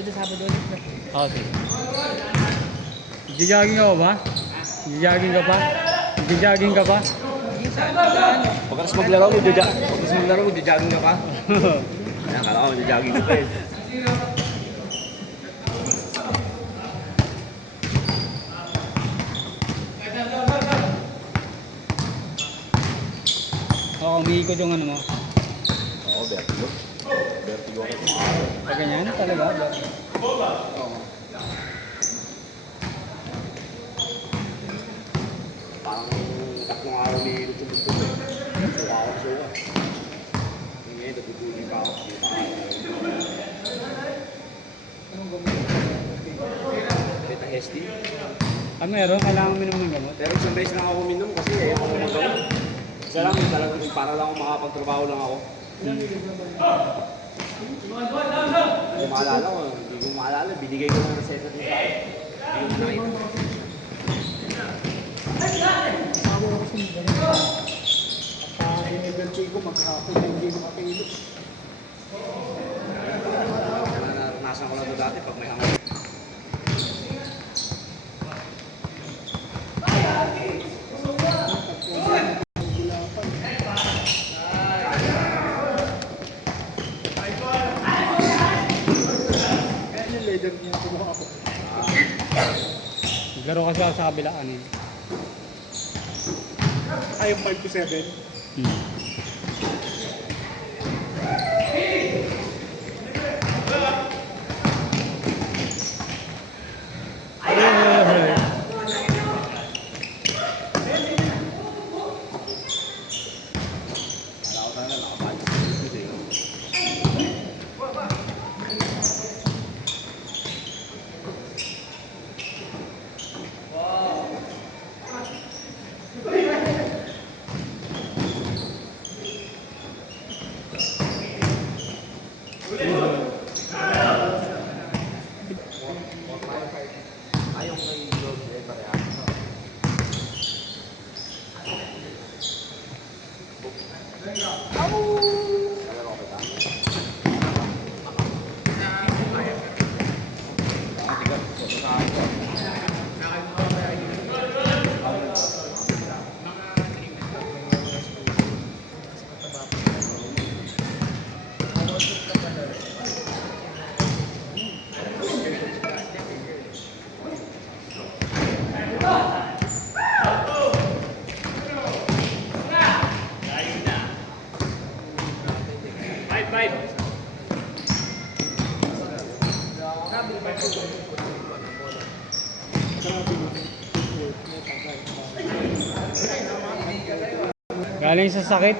Ito Sabado ulit na. Oo, sige. Nagja-jogging ka ba? Nagja-jogging ka pa? Nagja-jogging ka pa? Pagkas maglaro, magja-jogging ka pa? Kaya kala ko, magja-jogging ka pa eh. Oo, umiikot yung ano mo. Oo, vertigo. Vertigo ka sa Pag ganyan talaga. Oo. Parang tatlong araw umiikot yung gusto ko. Suka ako, suka. Ngayon, natutulog pa ako. Beta SD. Ah, meron? Kailangan mo ng gamot? Pero isang beses lang ako uminom kasi ayaw ko mag-gamot. Isa lang, talagang para lang ako makapagtrabaho lang ako. Hindi ko maalala ko, hindi ko maalala. Binigay ko ng reseta din sa akin. Hindi ko na nakita. Sabi ko kasi maganda. Pagka-emergency ko, maghapon na hindi makapilot. Naranasan ko lang ito dati pag may hangal. Leader niya kumuha ako. Naglaro ka sa kabilaan eh. Ay, yung 5 to 7. Galing sa sakit.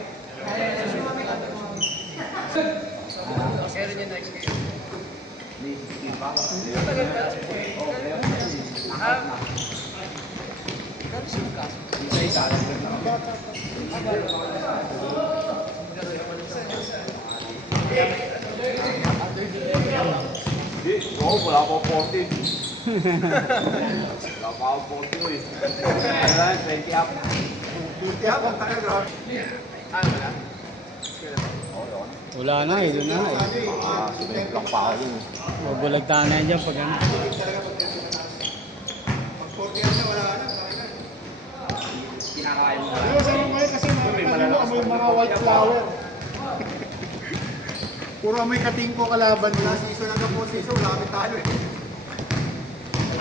Oo, wala pa ako 40. Wala pa ako 40 eh. Ano lang, 20 up. 20 up ang tayo, bro. Wala? Wala na eh, doon na eh. Sabihin lang pa ako yun. Mabulagtaan na yan dyan pag ano. Pag 40 up na, wala na. Kinakain mo na. Pero sa ngayon kasi may mga white flower. Puro may katingko kalaban nila. Season hanggang po season, wala kami talo eh.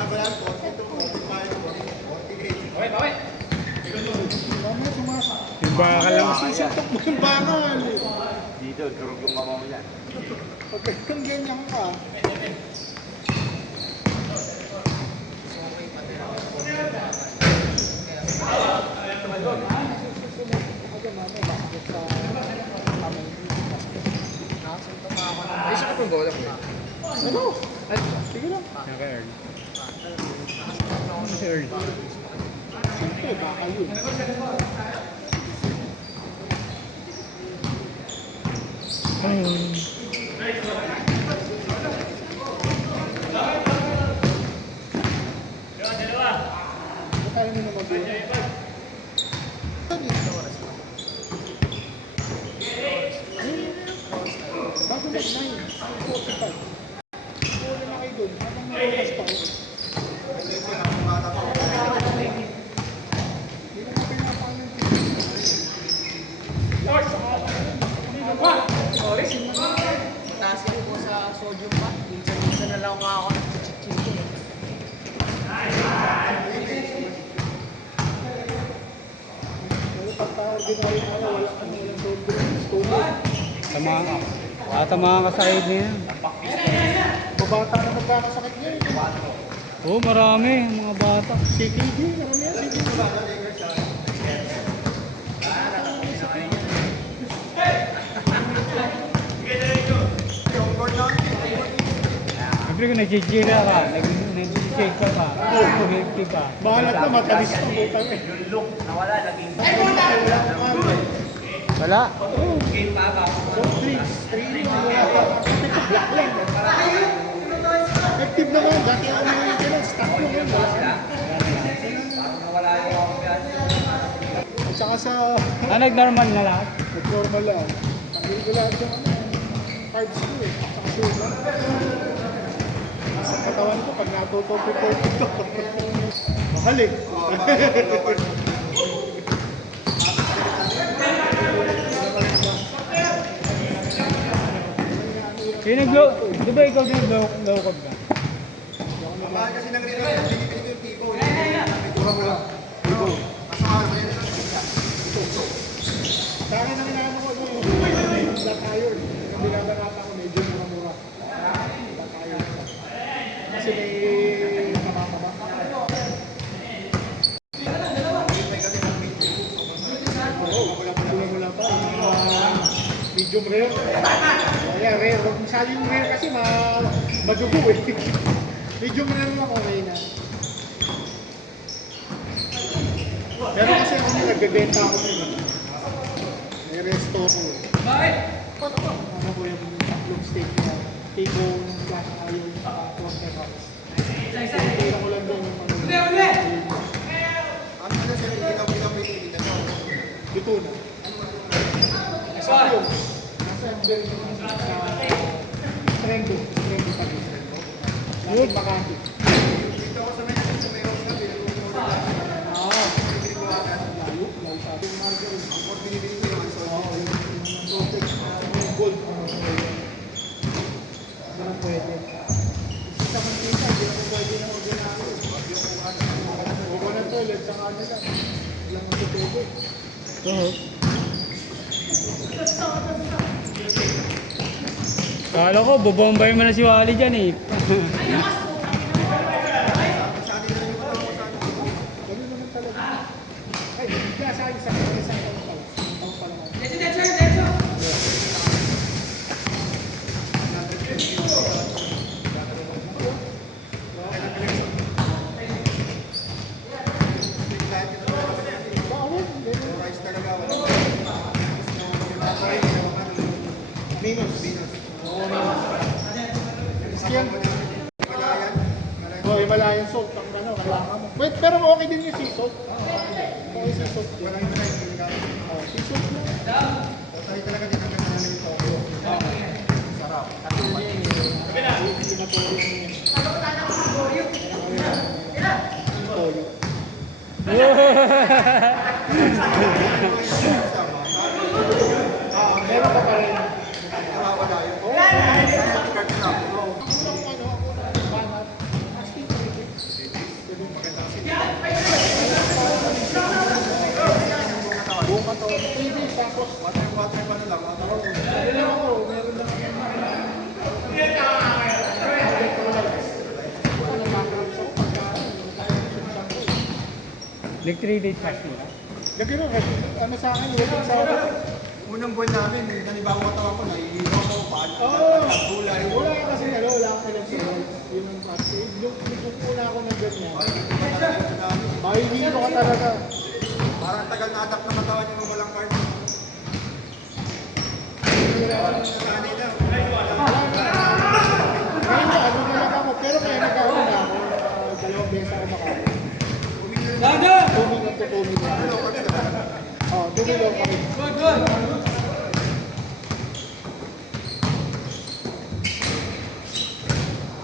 Wala yan, 42, 45, 48. Okay. Mamaya sumasa. Yung bakal lang. Sisuntok mo yung bakal. Dito, durog yung mama mo yan. Pag kung ganyan ka. Ay, siya ka pang bola ko. Ano? Sige lang. Yan kay Earl. Ano si Earl? Siyempre, bakal yun. Ayun. 45. Puro na kayo dun. Habang nalabas pa ako. Hindi naman pinapakan ng Tasin po sa sodium pa. Minsan na lang ako nagchichik-chick eh. Pero pagtawag din tayo na walang tubig. Tatamaan ka sa aid niya. Babata na magkakasakit niya eh. Oo, marami. Mga bata. CKD, marami yan. CKD. Siyempre kung nag-jira ka, nag-shake ka pa, nag-50 ka. Bahalat na matalis na butang eh. Nawala, naging Wala. game pa ba? Soft drinks, training, wala pa. Ito, black lang. Effective naman. Dati ako may kailan, stock lang yun. Wala na. Parang nawala yung ako yan. At saka sa Nag-normal na lahat. normal lang. Tanggal ko lahat yung carbs ko eh. Saka sugar. Sa katawan ko, pag natuto-report ito. Mahal eh. Di ba ikaw din low code ka? Mahal kasi ng rito, pinipili ko yung tipo. Tura mo lang. Tipo. Masama mo yan. Kaya nang inaano ko yung black iron. Yung binabanata ko medyo mura-mura. Black iron. Kasi may kamakaba. Oo, wala pa. Medium rare. Kaya rare. Kung saling rare kasi madugo eh. Medium rare lang okay na. Pero kasi ako nagbebenta ako nun eh. May resto ko eh. Ano ko yung tatlong steak na T-bone, flash iron, cluster house. Pinipira ko lang doon yung ano. Ano na siya, pinapili ko. Ito na. Nasa yung. Nasa ember yung sa Trendo. Trendo pa rin. Yun, Makati. Dito ako sa may rose na pinapili. Layo sabi yung margarine. Or binibili ko yung answer. Oo, yung gold. Ano pwede? Isa man kita, hindi ako pwede na ordinary. Huwag ko na to, let's sa ano lang. Ilang mo pwede. Oo. Kala ko, bubombay mo na si Wally dyan eh. Ganun naman talaga. Ay, bigla sa akin sa isang taon pala. Taon pala ako. Bawal, ganun. Price talaga. Wala. Minus. Oo, minus. Yan. Malayan. Oh, Himalayan salt ang ano, kailangan mo. Wait, pero okay din yung sea salt. Okay sea salt. Wala yung malayan. Oh, sea salt na. Tayo talaga din ang ganda ng Tokyo. Sarap. Meron pa rin. Nawawala yun. Oo. Card na. Buong katawan. 3 days tapos. Water pa na lang. Ano lang ako, meron lang. Like 3 days fasting ka? Lagi rin, ano sa akin, wala sa akin. Unang buwan namin, nanibago katawan ko, naiiwan ko, paano, Oo. gulay. Wala ka kasi, wala akong pinag-sales. Yung pati, yung nagpupuna ako ng ganyan. Mahihilo ka talaga. Parang tagal na adapt na katawan yung walang card. Sanay na. Ngayon na, ano na lang ako, pero kaya nagkaroon na ako, 2 beses ako makaroon. Tumingin to tumingin. Oo, tumingin pa rin.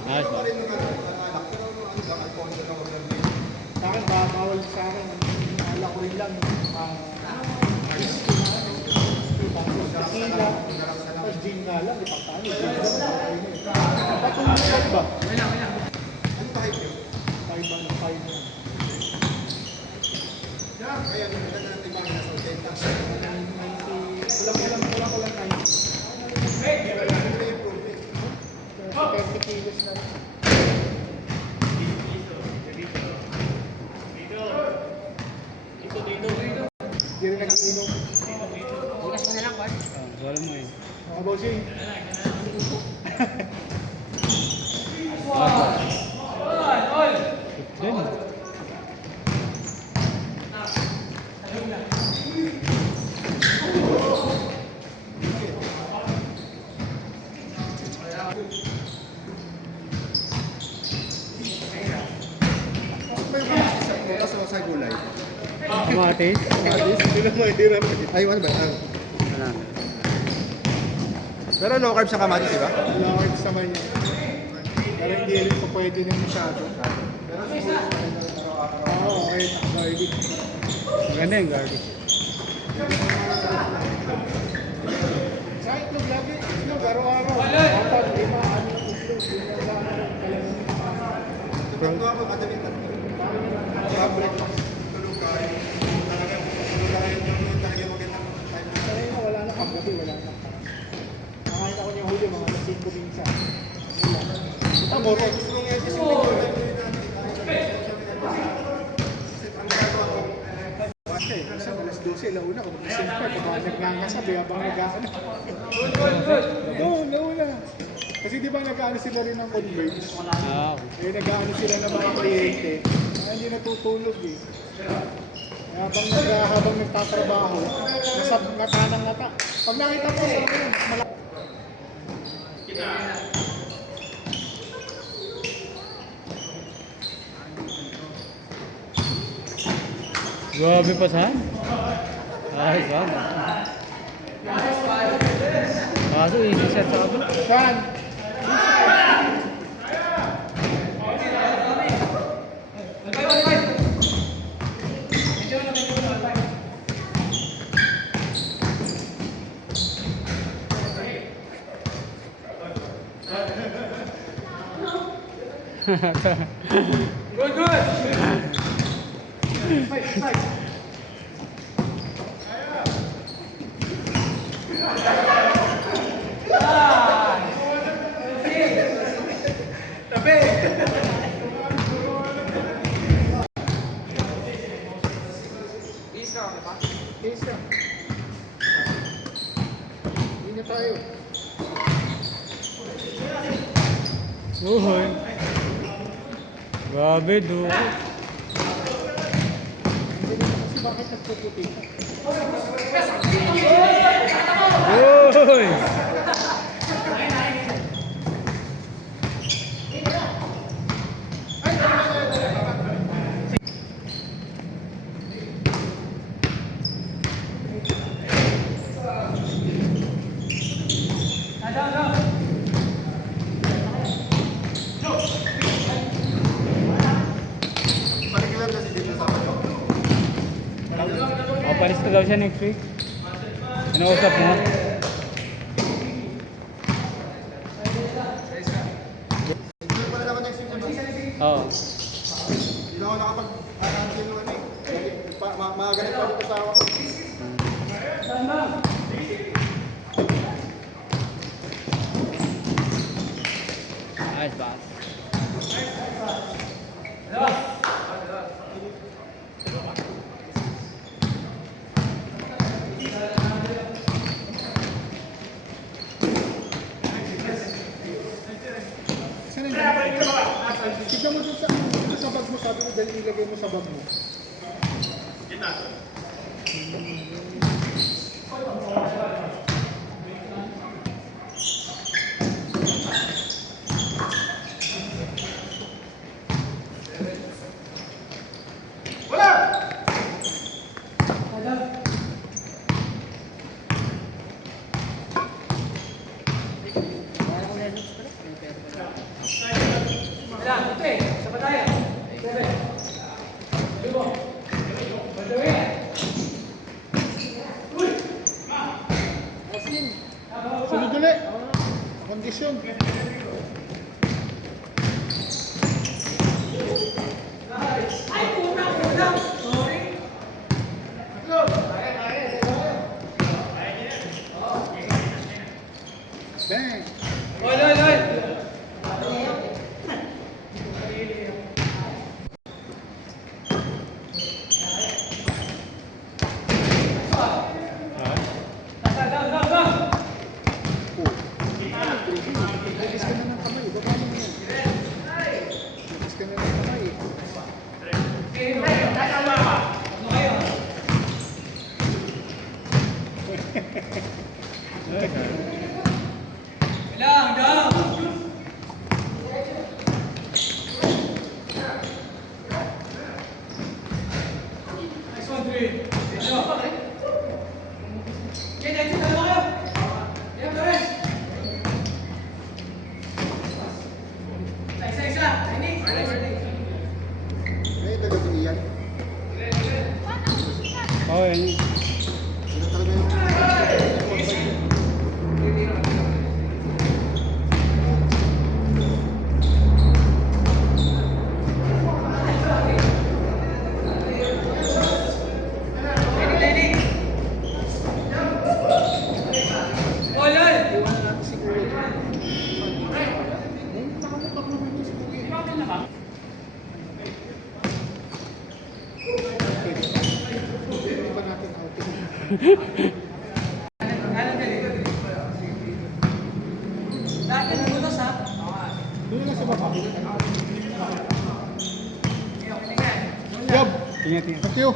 Ayos ba? Sa akin, bawal sa akin. Ala ko rin lang. Tequila. Tapos gin nga lang. Ipagkano. Gin lang. Patulog ba? Ano ba hype yun? 5 Kaya dito na natin ba nasa 80? Kulang 90. 30 kilos na rin. Hindi rin nag-inom. Bukas mo na lang, Bart. Wala mo eh. Mga bossing. Din. Sa gulay. Kamatis. Hindi na mahirap. Ay, ano ba? Wala. Pero low carb sa kamatis, di ba? Lakad sa manya. Pero hindi rin pa pwede na masyado. Oo, okay. Garlic. Maganda yung garlic. Sa itlog lagi. Itlog, araw-araw. 4, 5, 6, ano yung itlog. Ito ako kadamit na. Sa breakfast. Kaya na wala na paggabi, wala na. Nakain ako niya huli, mga 5 minsan. Ito mo rin. Kasi alas 12, launa ko. Magising pa, kung naglangasabi habang nag-ano. Oo, nauna. Kasi di ba nag-ano sila rin ng converge? Ah, Eh, nag-ano sila ng mga kliyente. Hindi natutulog eh. Habang nagtatrabaho, nasa ngata ng ngata. Pag nakita mo sa akin, malaki. grabe pa saan? Ay, saan? Kaso easy set sa kabila. Saan? Case na. Hindi na tayo. Uhoy. Grabe, do. Hindi na kasi bakit nagpuputi. Uhoy. Palis ko daw siya next week. Inausap mo. Oo. Hindi na ako nakapag-aantin ng ano eh. Magalit pa dito sa awa. Ayos ba? Saan yung tignan mo dun sa bag mo, sabi mo dahil ilagay mo sa bag mo. Sunod ulit. Kondisyon. Bang! Lagis ka na ng kamay. Baba mo na yan. Lagis ka na ng kamay. Ay, talaga iyan. Oh, yan. Ano talaga yung... Hindi pa natin outing. Doon lang sa baba. Yob! Tingnan, tingnan. Thank you.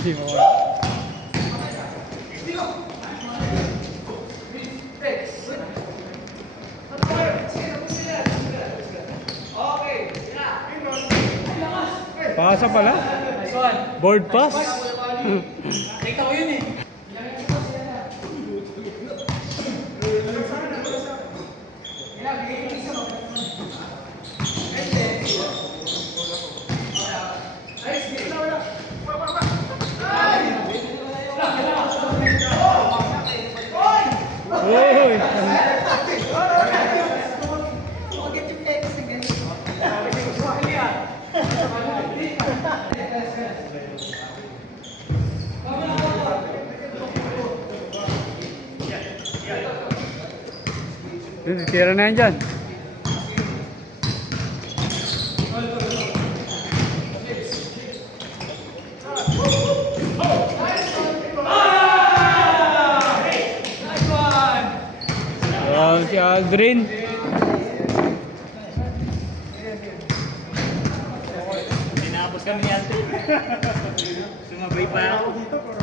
Hindi mo. Pasa pala? Board pass? Ikaw yun eh. Uy! Tira na yan dyan. Oh, si Aldrin. Tinapos kami yan. Sumabay pa ako.